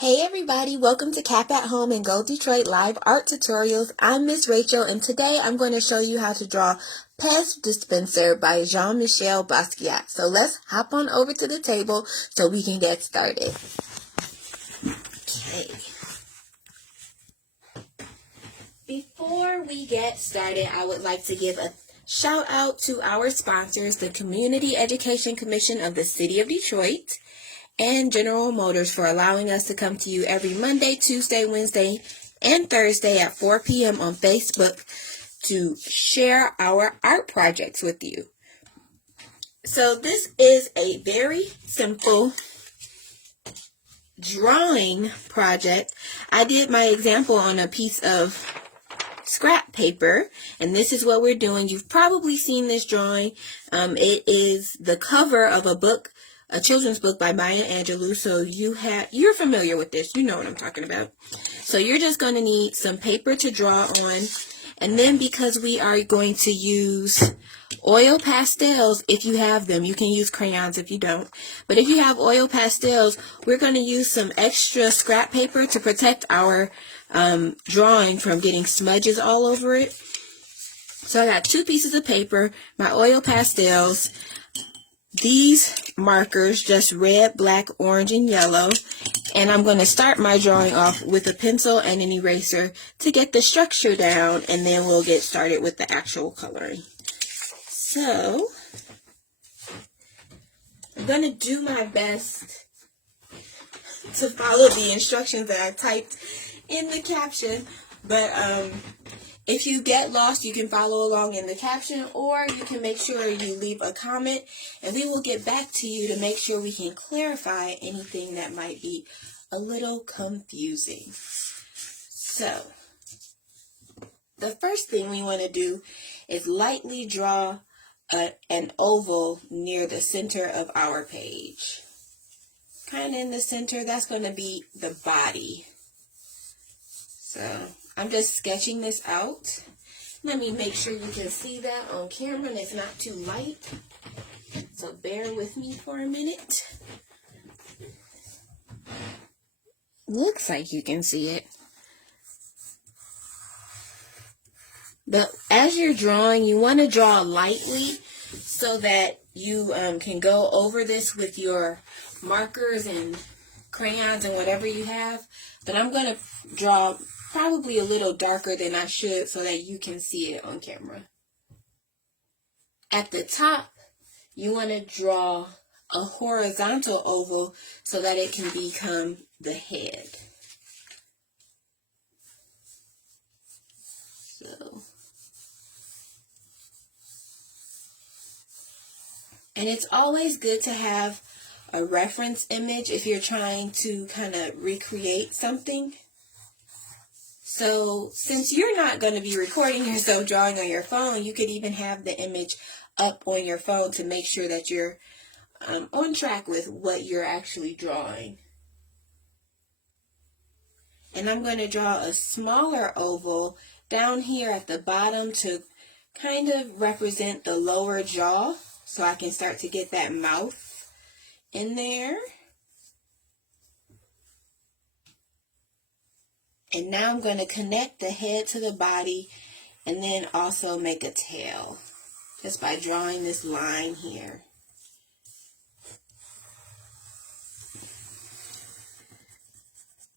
Hey everybody, welcome to Cap at Home and Go Detroit Live Art Tutorials. I'm Miss Rachel and today I'm going to show you how to draw Pest Dispenser by Jean-Michel Basquiat. So let's hop on over to the table so we can get started. Okay. Before we get started, I would like to give a shout out to our sponsors, the Community Education Commission of the City of Detroit, and General Motors for allowing us to come to you every Monday, Tuesday, Wednesday, and Thursday at 4 p.m. on Facebook to share our art projects with you. So this is a very simple drawing project. I did my example on a piece of scrap paper, and this is what we're doing. You've probably seen this drawing. It is the cover of a book, a children's book by Maya Angelou. So you're familiar with this. You know what I'm talking about. So you're just going to need some paper to draw on. And then because we are going to use oil pastels, if you have them, you can use crayons if you don't. But if you have oil pastels, we're going to use some extra scrap paper to protect our drawing from getting smudges all over it. So I got 2 pieces of paper, my oil pastels, these markers, just red, black, orange, and yellow. And I'm going to start my drawing off with a pencil and an eraser to get the structure down, and then we'll get started with the actual coloring. So I'm going to do my best to follow the instructions that I typed in the caption, but if you get lost, you can follow along in the caption, or you can make sure you leave a comment, and we will get back to you to make sure we can clarify anything that might be a little confusing. So, the first thing we want to do is lightly draw an oval near the center of our page. Kind of in the center, that's going to be the body. So I'm just sketching this out. Let me make sure you can see that on camera and it's not too light. So bear with me for a minute. Looks like you can see it. But as you're drawing, you want to draw lightly so that you can go over this with your markers and crayons and whatever you have. But I'm going to draw probably a little darker than I should so that you can see it on camera. At the top, you want to draw a horizontal oval so that it can become the head. So, and it's always good to have a reference image if you're trying to kind of recreate something. So since you're not going to be recording yourself drawing on your phone, you could even have the image up on your phone to make sure that you're on track with what you're actually drawing. And I'm going to draw a smaller oval down here at the bottom to kind of represent the lower jaw, so I can start to get that mouth in there. And now I'm going to connect the head to the body and then also make a tail just by drawing this line here.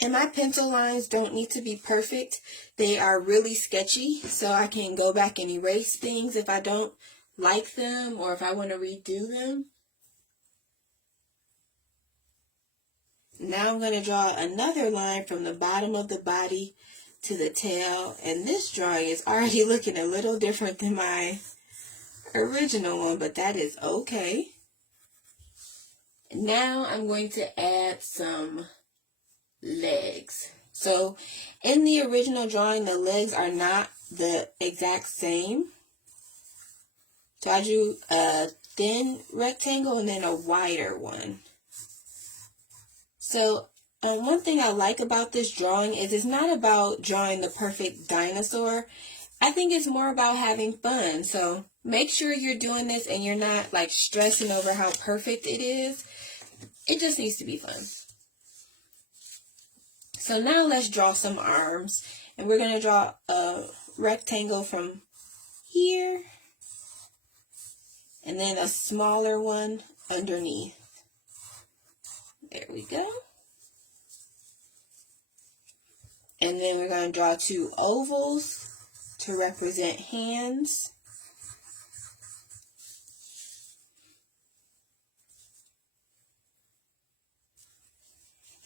And my pencil lines don't need to be perfect. They are really sketchy, so I can go back and erase things if I don't like them or if I want to redo them. Now I'm going to draw another line from the bottom of the body to the tail. And this drawing is already looking a little different than my original one, but that is okay. Now I'm going to add some legs. So in the original drawing, the legs are not the exact same. So I drew a thin rectangle and then a wider one. So one thing I like about this drawing is it's not about drawing the perfect dinosaur. I think it's more about having fun. So make sure you're doing this and you're not like stressing over how perfect it is. It just needs to be fun. So now let's draw some arms. And we're going to draw a rectangle from here. And then a smaller one underneath. There we go. And then we're going to draw 2 ovals to represent hands.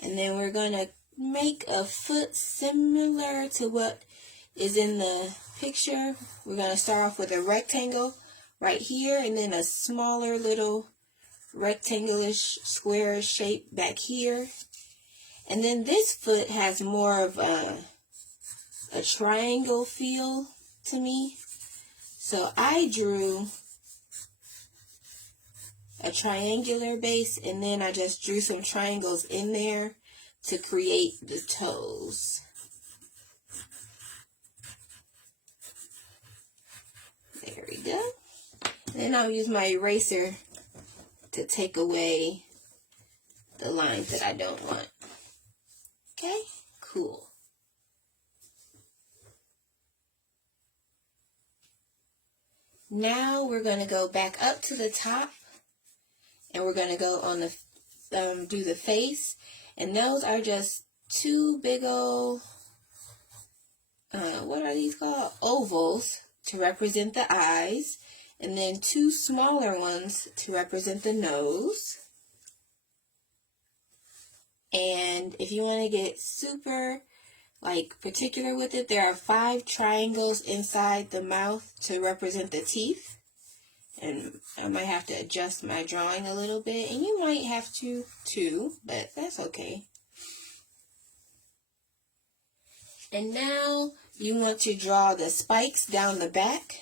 And then we're going to make a foot similar to what is in the picture. We're going to start off with a rectangle right here, and then a smaller little rectangular-ish square shape back here. And then this foot has more of a triangle feel to me. So I drew a triangular base, and then I just drew some triangles in there to create the toes. There we go. Then I'll use my eraser to take away the lines that I don't want. Okay, cool. Now we're going to go back up to the top, and we're going to go on the do the face, and those are just 2 big old what are these called? Ovals to represent the eyes, and then 2 smaller ones to represent the nose. And if you want to get super particular with it, there are 5 triangles inside the mouth to represent the teeth. And I might have to adjust my drawing a little bit, and you might have to too, but that's okay. And now you want to draw the spikes down the back.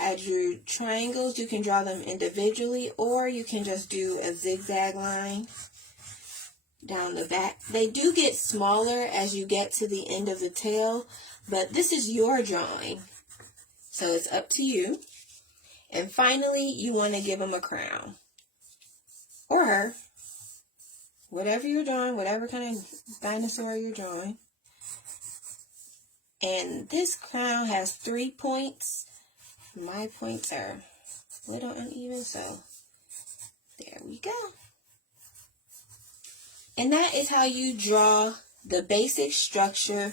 I drew triangles. You can draw them individually, or you can just do a zigzag line down the back. They do get smaller as you get to the end of the tail, but this is your drawing, so it's up to you. And finally, you want to give them a crown, or her, whatever you're drawing, whatever kind of dinosaur you're drawing. And this crown has 3 points. My points are a little uneven, so there we go. And that is how you draw the basic structure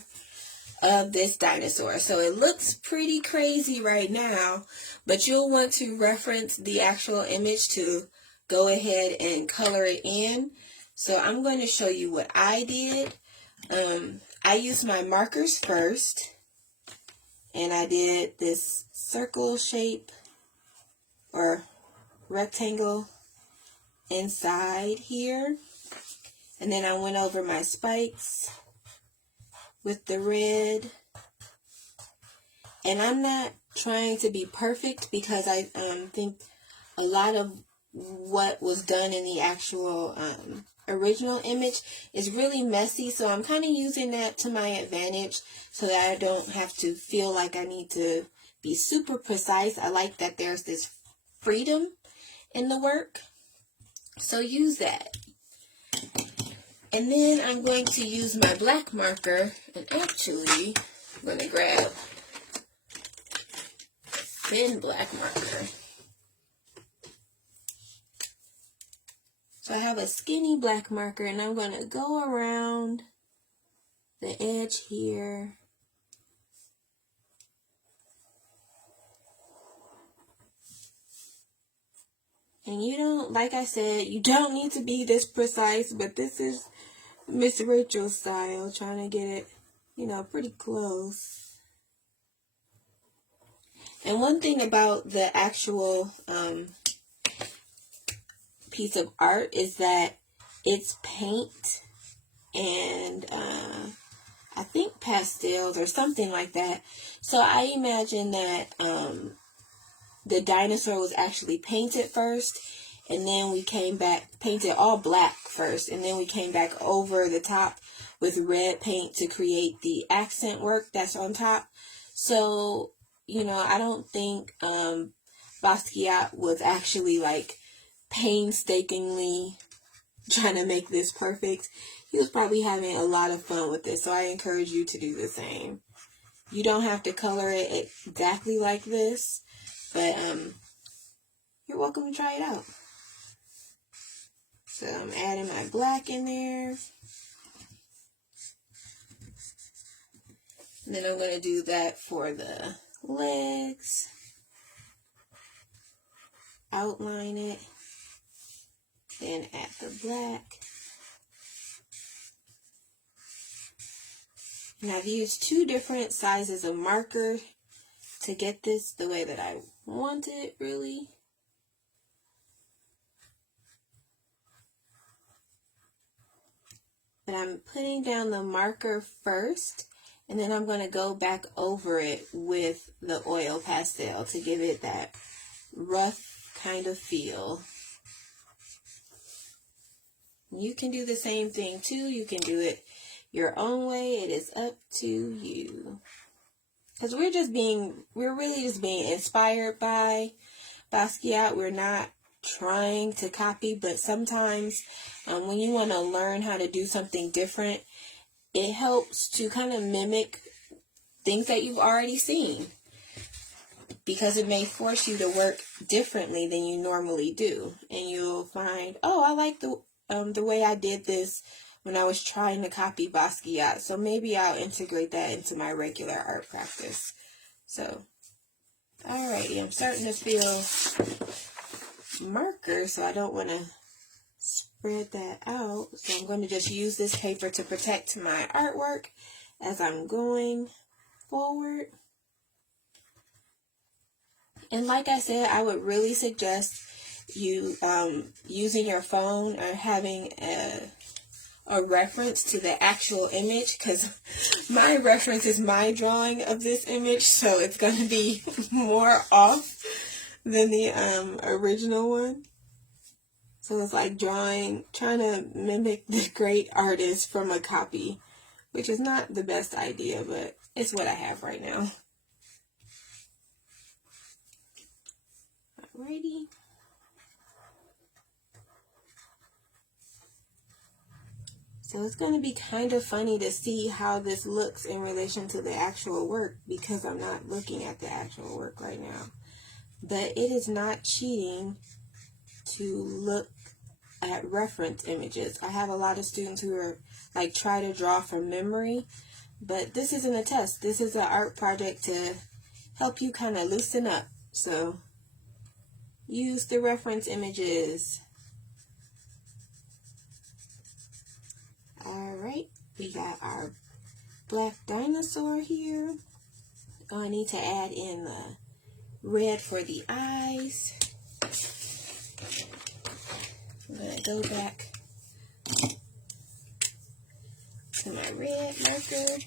of this dinosaur. So it looks pretty crazy right now, but you'll want to reference the actual image to go ahead and color it in. So I'm going to show you what I did. I used my markers first, and I did this circle shape or rectangle inside here. And then I went over my spikes with the red. And I'm not trying to be perfect because I think a lot of what was done in the actual original image is really messy. So I'm kind of using that to my advantage so that I don't have to feel like I need to be super precise. I like that there's this freedom in the work. So use that. And then I'm going to use my black marker, and actually I'm going to grab thin black marker. So I have a skinny black marker, and I'm going to go around the edge here. And you don't, like I said, you don't need to be this precise, but this is Miss Rachel's style, trying to get it, pretty close. And one thing about the actual piece of art is that it's paint and I think pastels or something like that. So I imagine that the dinosaur was actually painted first, and then we came back, painted all black first, and then we came back over the top with red paint to create the accent work that's on top. So, I don't think Basquiat was actually painstakingly trying to make this perfect. He was probably having a lot of fun with this, so I encourage you to do the same. You don't have to color it exactly like this, but you're welcome to try it out. So I'm adding my black in there. And then I'm going to do that for the legs. Outline it. Then add the black. And I've used 2 different sizes of marker to get this the way that I want it, really. But I'm putting down the marker first, and then I'm going to go back over it with the oil pastel to give it that rough kind of feel. You can do the same thing too. You can do it your own way. It is up to you. Because we're really just being inspired by Basquiat. We're not trying to copy, but sometimes when you want to learn how to do something different, it helps to kind of mimic things that you've already seen, because it may force you to work differently than you normally do, and you'll find, oh, I like the way I did this when I was trying to copy Basquiat, so maybe I'll integrate that into my regular art practice. So, alrighty, I'm starting to feel marker, so I don't want to spread that out. So I'm going to just use this paper to protect my artwork as I'm going forward. And like I said, I would really suggest you using your phone or having a reference to the actual image, because my reference is my drawing of this image, so it's going to be more off than the original one. So it's like trying to mimic the great artist from a copy, which is not the best idea, but it's what I have right now. Alrighty. So it's going to be kind of funny to see how this looks in relation to the actual work, because I'm not looking at the actual work right now. But it is not cheating to look at reference images. I have a lot of students who are like try to draw from memory, but this isn't a test. This is an art project to help you kind of loosen up. So use the reference images. Alright, we got our black dinosaur here. I need to add in the red for the eyes. I'm going to go back to my red marker.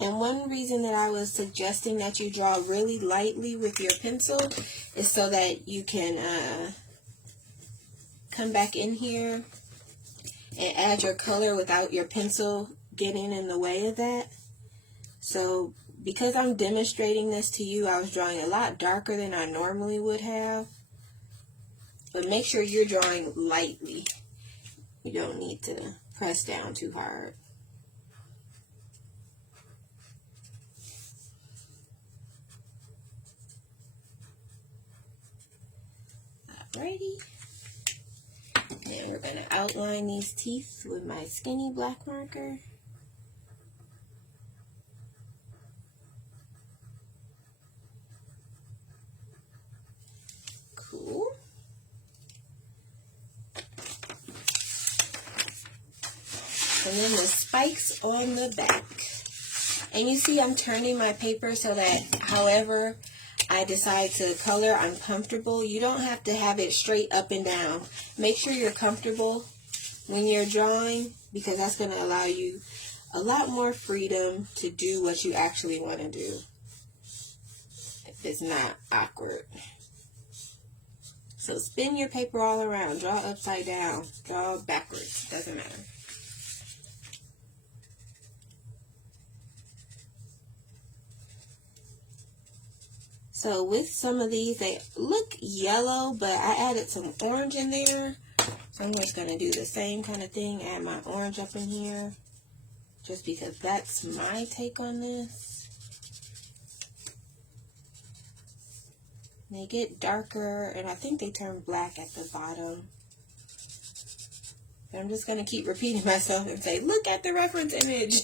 And one reason that I was suggesting that you draw really lightly with your pencil is so that you can come back in here and add your color without your pencil getting in the way of that. So because I'm demonstrating this to you, I was drawing a lot darker than I normally would have. But make sure you're drawing lightly. You don't need to press down too hard. Alrighty. And we're going to outline these teeth with my skinny black marker. Cool. And then the spikes on the back. And you see I'm turning my paper so that however I decide to color, I'm comfortable. You don't have to have it straight up and down. Make sure you're comfortable when you're drawing, because that's going to allow you a lot more freedom to do what you actually want to do. If it's not awkward. So spin your paper all around. Draw upside down. Draw backwards. Doesn't matter. So with some of these, they look yellow, but I added some orange in there. So I'm just going to do the same kind of thing, add my orange up in here, just because that's my take on this. They get darker, and I think they turn black at the bottom. And I'm just going to keep repeating myself and say, look at the reference image.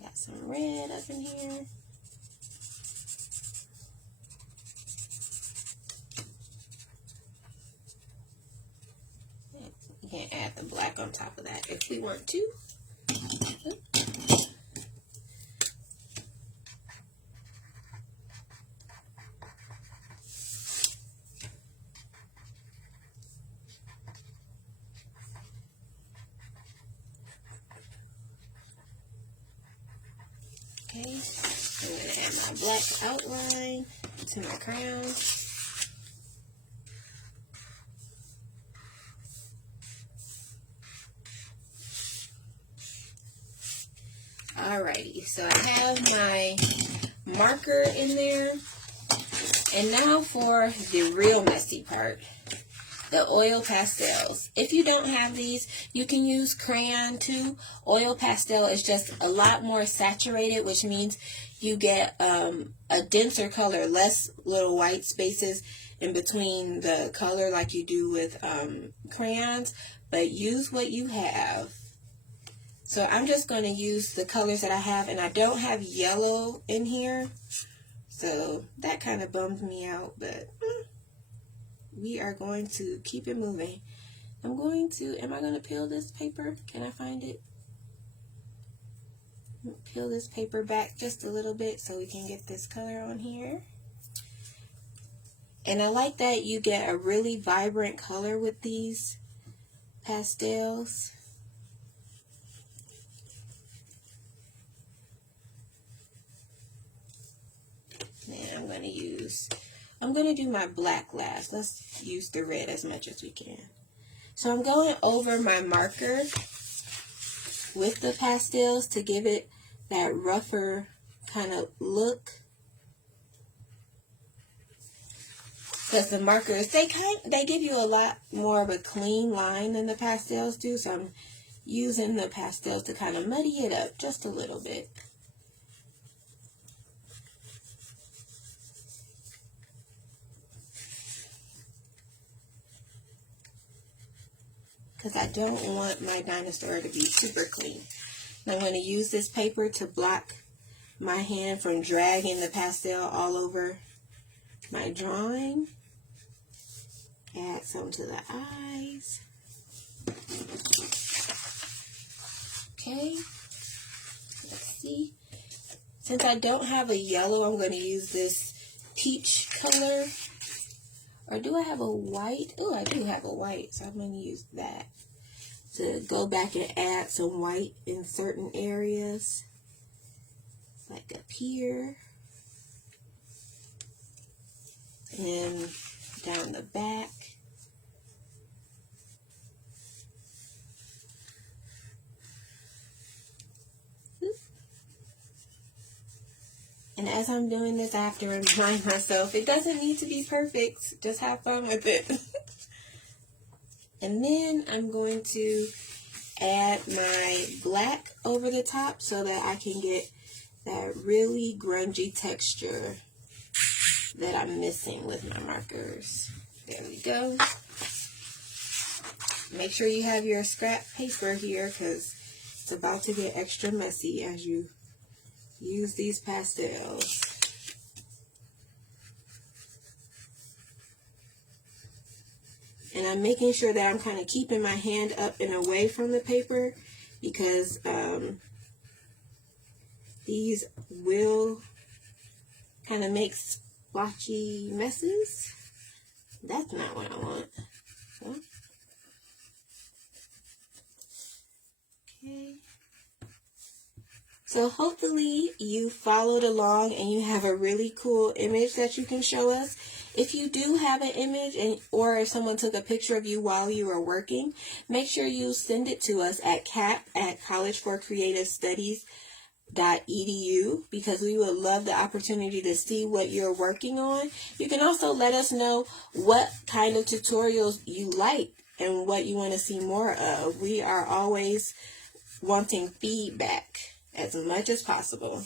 Got some red up in here. You can add the black on top of that if we want to. Okay, I'm going to add my black outline to my crown. Alrighty, so I have my marker in there. And now for the real messy part, the oil pastels. If you don't have these, you can use crayon too. Oil pastel is just a lot more saturated, which means you get a denser color, less little white spaces in between the color like you do with crayons, but use what you have. So I'm just going to use the colors that I have, and I don't have yellow in here, so that kind of bummed me out, but we are going to keep it moving. Am I going to peel this paper? Can I find it? Peel this paper back just a little bit so we can get this color on here. And I like that you get a really vibrant color with these pastels. And I'm going to do my black last. Let's use the red as much as we can. So I'm going over my marker with the pastels to give it that rougher kind of look. Because the markers, they give you a lot more of a clean line than the pastels do. So I'm using the pastels to kind of muddy it up just a little bit. Because I don't want my dinosaur to be super clean. And I'm going to use this paper to block my hand from dragging the pastel all over my drawing. Add some to the eyes. Okay, let's see. Since I don't have a yellow, I'm going to use this peach color. Or do I have a white? Oh, I do have a white, so I'm going to use that to go back and add some white in certain areas, like up here and down the back. And as I'm doing this, I have to remind myself, it doesn't need to be perfect. Just have fun with it. And then I'm going to add my black over the top so that I can get that really grungy texture that I'm missing with my markers. There we go. Make sure you have your scrap paper here because it's about to get extra messy as you use these pastels. And I'm making sure that I'm kind of keeping my hand up and away from the paper because these will kind of make splotchy messes. That's not what I want. So, okay. So hopefully you followed along and you have a really cool image that you can show us. If you do have an image or if someone took a picture of you while you were working, make sure you send it to us at CAP at College for Creative Studies because we would love the opportunity to see what you're working on. You can also let us know what kind of tutorials you like and what you want to see more of. We are always wanting feedback as much as possible.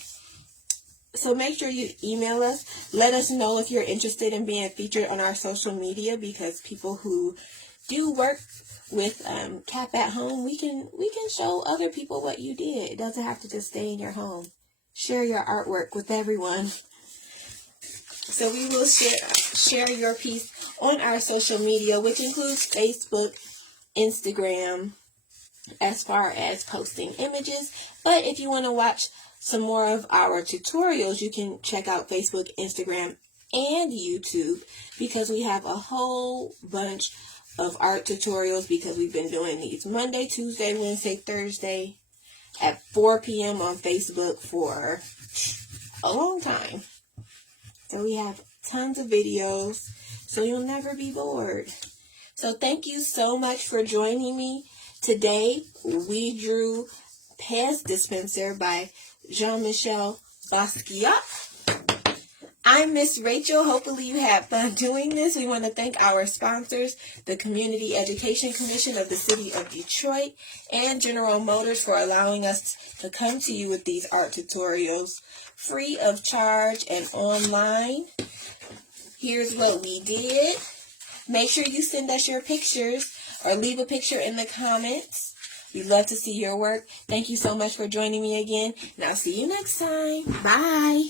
So make sure you email us. Let us know if you're interested in being featured on our social media, because people who do work with Cap at Home, we can show other people what you did. It doesn't have to just stay in your home. Share your artwork with everyone. So we will share your piece on our social media, which includes Facebook, Instagram, as far as posting images. But if you want to watch some more of our tutorials, you can check out Facebook, Instagram, and YouTube, because we have a whole bunch of art tutorials, because we've been doing these Monday, Tuesday, Wednesday, Thursday at 4 p.m. on Facebook for a long time. So we have tons of videos, so you'll never be bored. So thank you so much for joining me. Today we drew Past Dispenser by Jean-Michel Basquiat. I'm Miss Rachel. Hopefully you had fun doing this. We want to thank our sponsors, the Community Education Commission of the City of Detroit and General Motors, for allowing us to come to you with these art tutorials free of charge and online. Here's what we did. Make sure you send us your pictures or leave a picture in the comments. We'd love to see your work. Thank you so much for joining me again, and I'll see you next time. Bye.